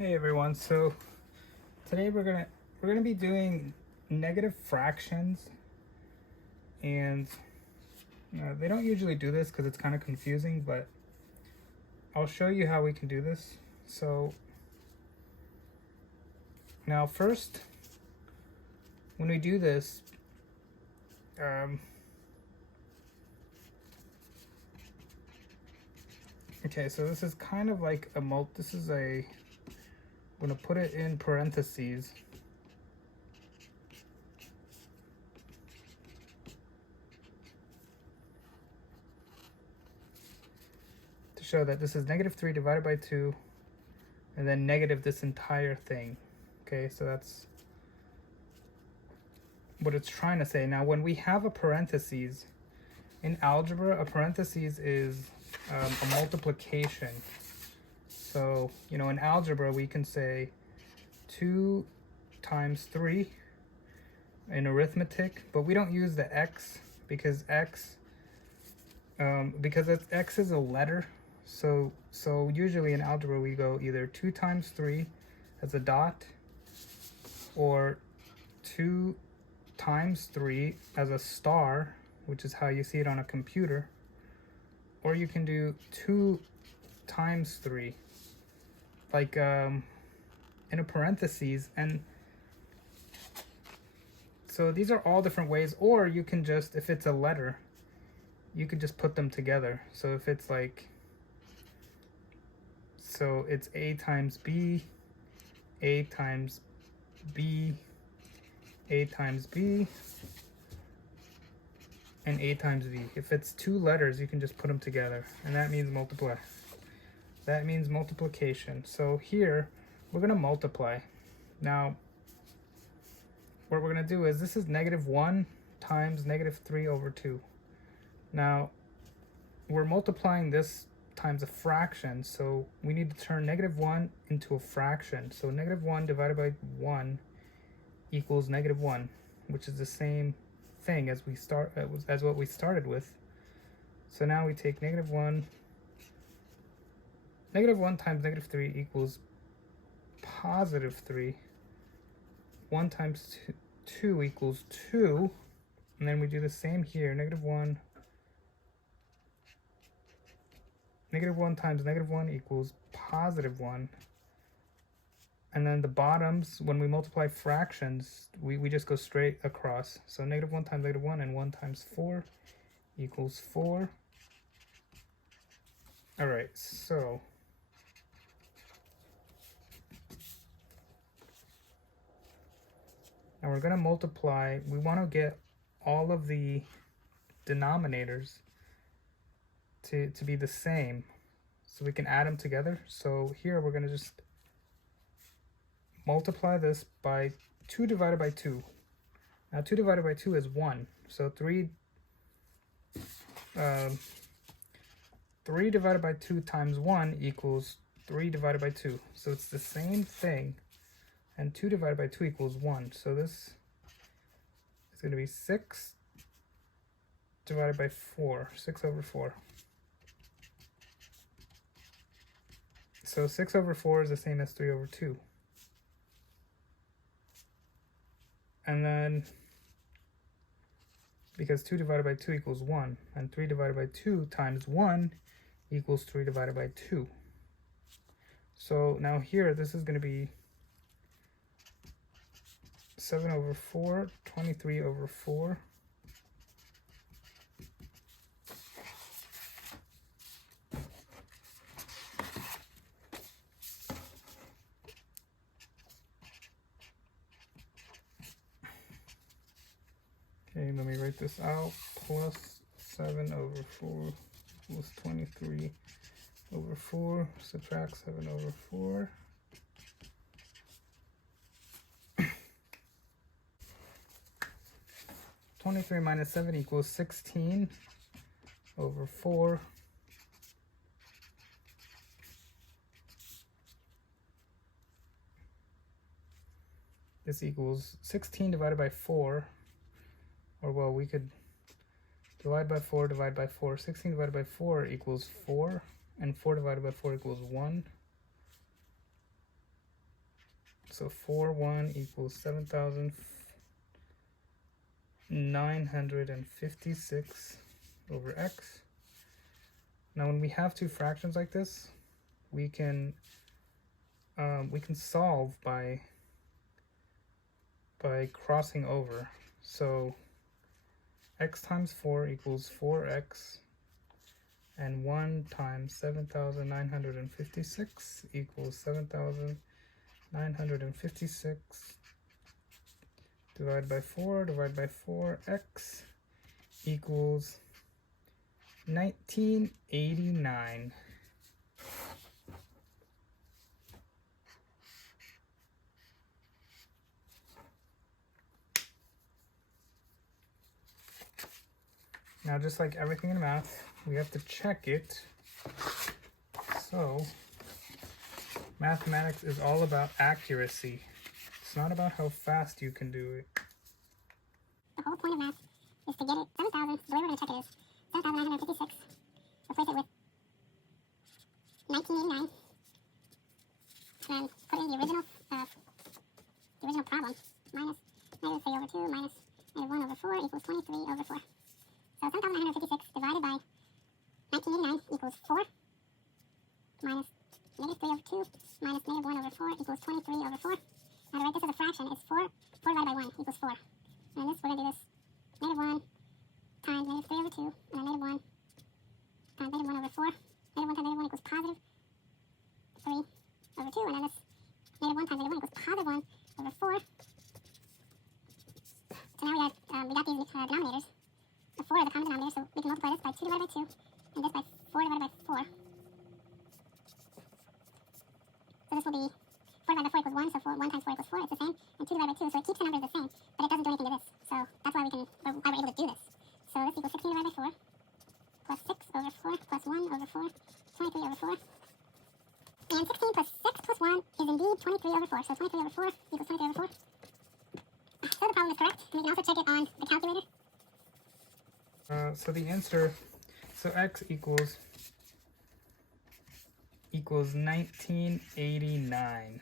Hey everyone, so today we're gonna be doing negative fractions, and they don't usually do this because it's kind of confusing, but I'll show you how we can do this. So now first, when we do this, okay, so this is kind of like I'm gonna put it in parentheses. To show that this is -3 divided by 2, and then negative this entire thing. Okay, so that's what it's trying to say. Now, when we have a parentheses in algebra, a parentheses is a multiplication. So, in algebra, we can say 2 times 3 in arithmetic, but we don't use the x because x is a letter. So usually in algebra we go either 2 times 3 as a dot, or 2 times 3 as a star, which is how you see it on a computer, or you can do 2 times 3 like in a parentheses. And so these are all different ways, or you can just, if it's a letter, you could just put them together. So if it's like, so it's a times b, a times b, a times b, and a times b. If it's two letters, you can just put them together, and that means multiply. That means multiplication. So here, we're gonna multiply. Now, what we're gonna do is, this is -1 times -3 over 2. Now, we're multiplying this times a fraction, so we need to turn -1 into a fraction. So -1 divided by 1 equals -1, which is the same thing as what we started with. So now we take -1 times -3 equals +3. 1 times 2 equals 2. And then we do the same here. -1 times -1 equals +1. And then the bottoms, when we multiply fractions, we just go straight across. So -1 times -1 and 1 times 4 equals 4. All right, so now we're going to multiply. We want to get all of the denominators to be the same, so we can add them together. So here we're going to just multiply this by 2 divided by 2. Now 2 divided by 2 is 1. So 3 divided by 2 times 1 equals 3 divided by 2. So it's the same thing. And 2 divided by 2 equals 1. So this is going to be 6 divided by 4, 6 over 4. So 6 over 4 is the same as 3 over 2. And then, because 2 divided by 2 equals 1, and 3 divided by 2 times 1 equals 3 divided by 2. So now here, this is going to be 7 over 4, 23 over 4. Okay, let me write this out. Plus 7 over 4 equals 23 over 4. Subtract 7 over 4. 23 minus 7 equals 16 over 4. This equals 16 divided by 4. Or, well, we could divide by 4, divide by 4. 16 divided by 4 equals 4. And 4 divided by 4 equals 1. So 4, 1 equals 7,956 over x. Now when we have two fractions like this, we can solve by crossing over. So x times 4 equals 4x, and 1 times 7,956 equals 7,956 divided by 4, x equals 1989. Now, just like everything in math, we have to check it. So, mathematics is all about accuracy. It's not about how fast you can do it. The whole point of math is to get it 7,000. The way we're going to check it is 7,956. Replace it with 1989. And then put in the original problem. Minus negative 3 over 2 minus negative 1 over 4 equals 23 over 4. So 7,956 divided by 1989 equals 4 minus negative 3 over 2 minus negative 1 over 4 equals 23 over 4. Now to write this as a fraction is 4 divided by 1 equals 4. And this, we're going to do this negative 1 times negative 3 over 2, and then negative 1 times negative 1 over 4. Negative 1 times negative 1 equals positive 3 over 2, and then this negative 1 times negative 1 equals positive 1 over 4. So now we got these denominators. The 4 is the common denominator, so we can multiply this by 2 divided by 2, and this by 4 divided by 4. So this will be 4 divided by 4 equals 1, so 1 times 4 equals 4, it's the same, and 2 divided by 2, so it keeps the numbers the same, but it doesn't do anything to this. So that's why we're able to do this. So this equals 16 divided by 4, plus 6 over 4, plus 1 over 4, 23 over 4. And 16 plus 6 plus 1 is indeed 23 over 4, so 23 over 4 equals 23 over 4. So the problem is correct, and we can also check it on the calculator. So the answer, so x equals 1989.